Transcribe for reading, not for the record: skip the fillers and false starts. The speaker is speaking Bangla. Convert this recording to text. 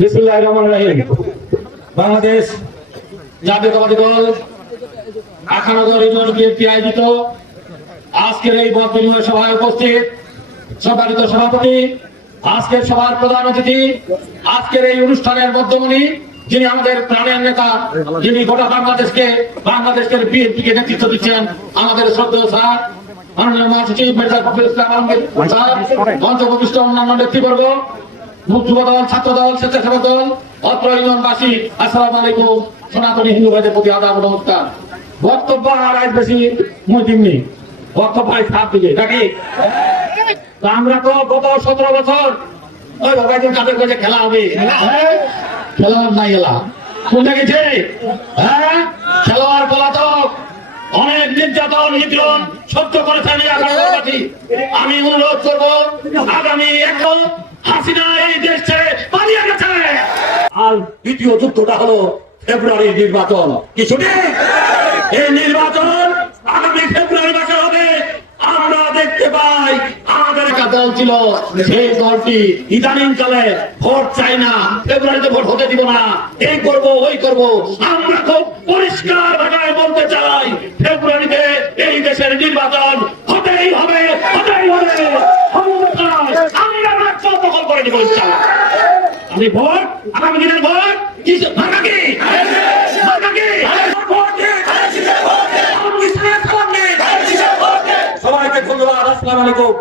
বিসমিল্লাহির রহমানির রহিম। বাংলাদেশ জাতীয়তাবাদী দল আখানগর ইউনিয়ন বিএনপি আয়োজিত আজকের এই মত বিনিময় সভায় উপস্থিত সম্মানিত সভাপতি, আজকের সভার প্রধান অতিথি, আজকের এই অনুষ্ঠানের মধ্যমণি যিনি আমাদের প্রাণের নেতা, যিনি গোটা বাংলাদেশকে বিএনপিকে নেতৃত্ব দিচ্ছেন, আমাদের শ্রদ্ধেয় স্যার মাননীয় মহাসচিব মির্জা ফখরুল ইসলাম আলমগীর স্যার, মঞ্চপ্রবিষ্ট অন্যান্য নেতৃবর্গ, যুব দল, ছাত্র দল, স্বেচ্ছাসেবক দল, অত্র ইউনিয়নবাসী, আসসালামু আলাইকুম। সনাতনী হিন্দু ভাইদের প্রতি আদাব নমস্কার। বক্তব্য আর আজ বেশি মুহিম নেই, বক্তব্য সাত দিকে নাকি। আমরা তো গত 17 বছর ওই বাবা কাদের কাছে খেলা হবে, খেলোয়াড় নাই এলা কোনটা গেছে, হ্যাঁ খেলোয়াড় পলাতক অনেক নির্যাতন নিপীড়ন সহ্য করেছেন। আমি অনুরোধ করবো আগামী এখন হাসিনা এই দেশ ছেড়ে পালিয়ে গেছে। আর দ্বিতীয় যুদ্ধটা হলো ফেব্রুয়ারির নির্বাচন। কি সঠিক? এই নির্বাচন আগামী ফেব্রুয়ারি মাসে হবে। আমরা দেখতে পাই আমাদের একটা দল ছিল, সেই দলটি ইদানিং চলে ভোট চাই না, ফেব্রুয়ারিতে ভোট হতে দিব না, এই করব ওই করব। আমরা খুব পরিষ্কার ভাষায় বলতে চাই, ফেব্রুয়ারিতে এই দেশের নির্বাচন হতেই হবে, হতেই হবে। আমরা রাজ্য দখল করে দিব ইনশাআল্লাহ। আমি ভোট, আগামী দিনের ভোট কি মার্কা কি? সবাইকে ধন্যবাদ। আসসালামু আলাইকুম।